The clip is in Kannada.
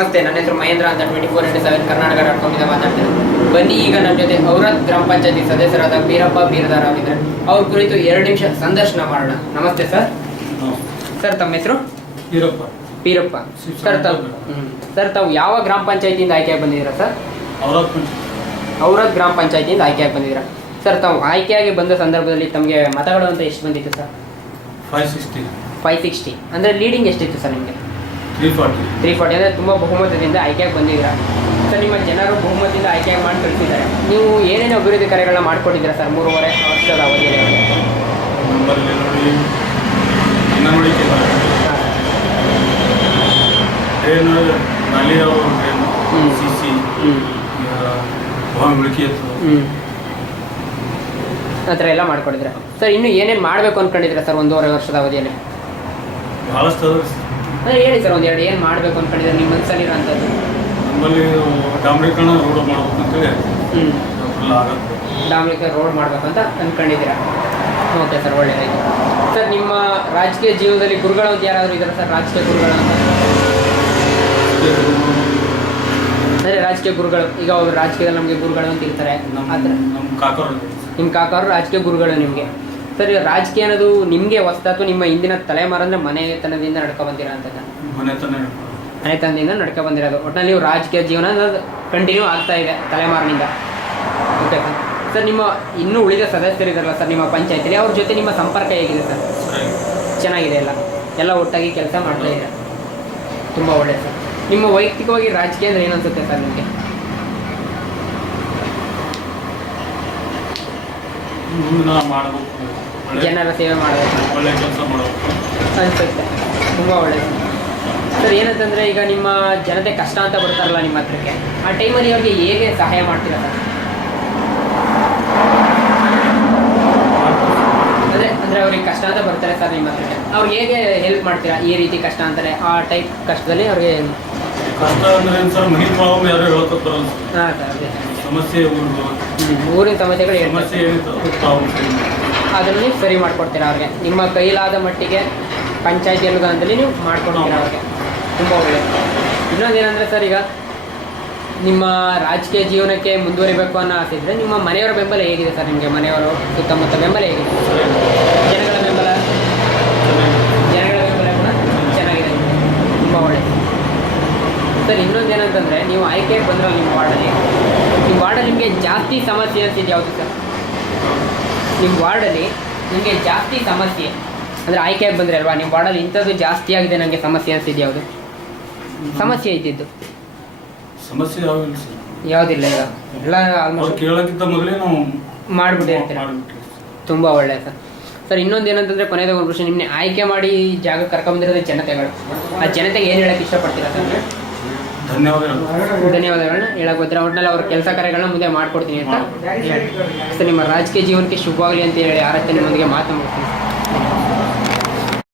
ನಮಸ್ತೆ, ನನ್ನ ಹೆಸರು ಮಹೇಂದ್ರ ಅಂತ 24/7 ಕರ್ನಾಟಕ.com ಇಂದ ಮಾತಾಡ್ತೀನಿ. ಬನ್ನಿ ಈಗ ನಮ್ಮ ಜೊತೆ ಔರಾದ್ ಗ್ರಾಮ ಪಂಚಾಯತಿ ಸದಸ್ಯರಾದ ಬೀರಪ್ಪ ಬೀರದಾರ್ ಅವರಿದ್ದಾರೆ. ಅವ್ರ ಕುರಿತು 2 ನಿಮಿಷ ಸಂದರ್ಶನ ಮಾಡೋಣ. ನಮಸ್ತೆ ಸರ್. ಸರ್ ತಮ್ಮ ಹೆಸರು? ಬೀರಪ್ಪ. ಸರ್ ತಾವು ಯಾವ ಗ್ರಾಮ ಪಂಚಾಯತಿಯಿಂದ ಆಯ್ಕೆಯಾಗಿ ಬಂದಿದ್ದೀರಾ ಸರ್? ಔರಾದ್ ಗ್ರಾಮ ಪಂಚಾಯತಿಯಿಂದ ಆಯ್ಕೆಯಾಗಿ ಬಂದಿದ್ದೀರಾ. ಸರ್ ತಾವು ಆಯ್ಕೆಯಾಗಿ ಬಂದ ಸಂದರ್ಭದಲ್ಲಿ ತಮಗೆ ಮತಗಳು ಅಂತ ಎಷ್ಟು ಬಂದಿತ್ತು ಸರ್? 560. ಅಂದರೆ ಲೀಡಿಂಗ್ ಎಷ್ಟಿತ್ತು ಸರ್ ನಿಮಗೆ? 340. ಅಂದರೆ ತುಂಬ ಬಹುಮತದಿಂದ ಆಯ್ಕೆಯಾಗಿ ಬಂದಿದ್ದೀರಾ ಸರ್. ನಿಮ್ಮ ಜನರು ಬಹುಮತದಿಂದ ಆಯ್ಕೆಯಾಗಿ ಮಾಡಿ ಕಳಿಸಿದ್ದಾರೆ. ನೀವು ಏನೇನು ಅಭಿವೃದ್ಧಿ ಕಾರ್ಯಗಳನ್ನ ಮಾಡಿಕೊಟ್ಟಿದ್ದೀರಾ ಸರ್ 3.5 ವರ್ಷದ ಅವಧಿಯಲ್ಲಿ? ಆ ಥರ ಎಲ್ಲ ಮಾಡ್ಕೊಟ್ಟಿದ್ದೀರಾ ಸರ್. ಇನ್ನು ಏನೇನು ಮಾಡಬೇಕು ಅಂದ್ಕೊಂಡಿದ್ದೀರಾ ಸರ್ 1.5 ವರ್ಷದ ಅವಧಿಯಲ್ಲಿ? ಅಂದರೆ ಹೇಳಿ ಸರ್, ಒಂದೆರಡು ಏನು ಮಾಡಬೇಕು ಅಂದ್ಕೊಂಡಿದ್ದೀರಾ ನಿಮ್ಮ ಮನಸ್ಸಲ್ಲಿರೋಂಥದ್ದು? ನಮ್ಮಲ್ಲಿ ಡಾಂಬರೀಕರಣ ರೋಡ್ ಮಾಡ್ಬೇಕಂತೇಳಿ. ಡಾಂಬರೀಕರಣ ರೋಡ್ ಮಾಡ್ಬೇಕಂತ ಅಂದ್ಕೊಂಡಿದ್ದೀರಾ? ಓಕೆ ಸರ್, ಒಳ್ಳೆಯದಾಗಿ. ಸರ್ ನಿಮ್ಮ ರಾಜಕೀಯ ಜೀವನದಲ್ಲಿ ಗುರುಗಳು ಅಂತ ಯಾರಾದರೂ ಇದ್ದಾರೆ ಸರ್? ರಾಜಕೀಯ ಗುರುಗಳು ಅಂತ ಅಂದರೆ ರಾಜಕೀಯ ಗುರುಗಳು, ಈಗ ಅವರು ರಾಜಕೀಯದಲ್ಲಿ ನಮಗೆ ಗುರುಗಳು ಅಂತ ಇರ್ತಾರೆ. ಆ ಥರ ನಿಮ್ಮ ಕಾಕವರು ರಾಜಕೀಯ ಗುರುಗಳು ನಿಮಗೆ. ಸರ್ ಈಗ ರಾಜಕೀಯ ಅನ್ನೋದು ನಿಮಗೆ ಹೊಸದಾತು ನಿಮ್ಮ ಹಿಂದಿನ ತಲೆಮಾರು ಅಂದರೆ ಮನೆತನದಿಂದ ನಡ್ಕೊ ಬಂದಿರೋ ಅಂಥದ್ದು? ಮನೆತನದಿಂದ ನಡ್ಕೊ ಬಂದಿರೋದು. ಒಟ್ಟಿನಲ್ಲಿ ನೀವು ರಾಜಕೀಯ ಜೀವನ ಅನ್ನೋದು ಕಂಟಿನ್ಯೂ ಆಗ್ತಾ ಇದೆ ತಲೆಮಾರಿನಿಂದ. Okay sir. ಸರ್ ನಿಮ್ಮ ಇನ್ನೂ ಉಳಿದ ಸದಸ್ಯರಿದ್ದಾರಲ್ಲ ಸರ್ ನಿಮ್ಮ ಪಂಚಾಯತಿಲಿ, ಅವ್ರ ಜೊತೆ ನಿಮ್ಮ ಸಂಪರ್ಕ ಹೇಗಿದೆ ಸರ್? ಚೆನ್ನಾಗಿದೆ. ಎಲ್ಲ ಒಟ್ಟಾಗಿ ಕೆಲಸ ಮಾಡ್ತಾ ಇದ್ದಾರೆ. ತುಂಬ ಒಳ್ಳೆಯದು ಸರ್. ನಿಮ್ಮ ವೈಯಕ್ತಿಕವಾಗಿ ರಾಜಕೀಯ ಅಂದರೆ ಏನು ಅನಿಸುತ್ತೆ ಸರ್ ನಿಮಗೆ? ಜನರ ಸೇವೆ ಮಾಡಬೇಕು, ಒಳ್ಳೆ ಕೆಲಸ ಮಾಡಬೇಕು ಅನಿಸುತ್ತೆ. ತುಂಬ ಒಳ್ಳೆಯದು ಸರ್. ಏನಂತಂದರೆ ಈಗ ನಿಮ್ಮ ಜನತೆ ಕಷ್ಟ ಅಂತ ಬರ್ತಾರಲ್ಲ ನಿಮ್ಮ ಹತ್ರಕ್ಕೆ, ಆ ಟೈಮಲ್ಲಿ ಅವ್ರಿಗೆ ಹೇಗೆ ಸಹಾಯ ಮಾಡ್ತೀರಾ ಸರ್? ಅಂದರೆ ಅವ್ರಿಗೆ ಕಷ್ಟ ಅಂತ ಬರ್ತಾರೆ ಸರ್ ನಿಮ್ಮ ಹತ್ರಕ್ಕೆ, ಅವ್ರಿಗೆ ಹೇಗೆ ಹೆಲ್ಪ್ ಮಾಡ್ತೀರಾ? ಈ ರೀತಿ ಕಷ್ಟ ಅಂತಾರೆ, ಆ ಟೈಪ್ ಕಷ್ಟದಲ್ಲಿ ಅವ್ರಿಗೆ ಕಷ್ಟ ಅಂದ್ರೆ ಏನು ಸರ್? ಮನೆ ಪ್ರಾಬ್ಲಮ್ ಯಾರು ಹೇಳ್ಕೊತ ಬರಲ್ಲ. ಹಾಂ ಸರ್, ಅದೇ ಸಮಸ್ಯೆ ಊರಿನ ಸಮಸ್ಯೆಗಳು ಸಮಸ್ಯೆ ಅದನ್ನು ನೀವು ಸರಿ ಮಾಡಿಕೊಡ್ತೀರಾ ಅವ್ರಿಗೆ ನಿಮ್ಮ ಕೈಲಾದ ಮಟ್ಟಿಗೆ ಪಂಚಾಯತಿ ಅನುದಾನದಲ್ಲಿ ನೀವು ಮಾಡ್ಕೊಡ್ತೀರಾ ಅವ್ರಿಗೆ. ತುಂಬ ಒಳ್ಳೆಯದು. ಇನ್ನೊಂದೇನೆಂದರೆ ಸರ್, ಈಗ ನಿಮ್ಮ ರಾಜಕೀಯ ಜೀವನಕ್ಕೆ ಮುಂದುವರಿಬೇಕು ಅನ್ನೋ ಆಸೆ ಇದ್ದರೆ ನಿಮ್ಮ ಮನೆಯವರ ಬೆಂಬಲ ಹೇಗಿದೆ ಸರ್? ನಿಮಗೆ ಮನೆಯವರು ಸುತ್ತಮುತ್ತ ಬೆಂಬಲ ಹೇಗಿದೆ? ಜನಗಳ ಬೆಂಬಲ ಕೂಡ ಚೆನ್ನಾಗಿದೆ. ತುಂಬ ಒಳ್ಳೆಯದು ಸರ್. ಇನ್ನೊಂದೇನಂತಂದರೆ, ನೀವು ಆಯ್ಕೆಗೆ ಬಂದ್ರಲ್ಲ ನಿಮ್ಮ ವಾರ್ಡಲ್ಲಿ ನಿಮಗೆ ಜಾಸ್ತಿ ಸಮಸ್ಯೆ ಅನಿಸಿದ್ದು ಯಾವುದು ಸರ್? ನಿಮ್ಮ ವಾರ್ಡಲ್ಲಿ ನಿಮಗೆ ಜಾಸ್ತಿ ಸಮಸ್ಯೆ ಅಂದರೆ ಆಯ್ಕೆಯಾಗಿ ಬಂದರೆ ಅಲ್ವಾ, ನಿಮ್ಮ ವಾರ್ಡಲ್ಲಿ ಇಂಥದ್ದು ಜಾಸ್ತಿ ಆಗಿದೆ ನನಗೆ ಸಮಸ್ಯೆ ಅನಿಸಿದ್ದು ಯಾವುದು? ಸಮಸ್ಯೆ ಇದ್ದಿದ್ದು ಸಮಸ್ಯೆ ಯಾವುದಿಲ್ಲ. ಈಗ ಎಲ್ಲ ಆಲ್ಮೋಸ್ಟ್ ಕೇಳೋಕ್ಕಿಂತ ಮೊದಲೇ ನಾವು ಮಾಡಿಬಿಟ್ಟಿರ್ತೀರ. ತುಂಬ ಒಳ್ಳೆಯ ಸರ್. ಸರ್ ಇನ್ನೊಂದು ಏನಂತಂದರೆ, ಕೊನೆಯದಾಗ ಒಂದು ಪ್ರಶ್ನೆ. ನಿಮ್ಮನ್ನ ಆಯ್ಕೆ ಮಾಡಿ ಜಾಗಕ್ಕೆ ಕರ್ಕೊಂಬಂದಿರೋದು ಜನತೆಗಳು. ಆ ಜನತೆಗೆ ಏನು ಹೇಳೋಕ್ಕೆ ಇಷ್ಟಪಡ್ತೀರಾ ಸರ್? ಧನ್ಯವಾದಗಳನ್ನ ಹೇಳಕ್ಕೆ ಹೋದ್ರೆ ಒಟ್ಟಿನಲ್ಲಿ ಅವ್ರ ಕೆಲಸ ಕಾರ್ಯಗಳನ್ನ ಮುಂದೆ ಮಾಡ್ಕೊಡ್ತೀನಿ ಅಂತ ಹೇಳಿ. ಸರ್ ನಿಮ್ಮ ರಾಜಕೀಯ ಜೀವನಕ್ಕೆ ಶುಭವಾಗಲಿ ಅಂತ ಹೇಳಿ ಆರತ್ತೆ ನಿಮ್ಮೊಂದಿಗೆ ಮಾತನಾಡ್ತೀನಿ.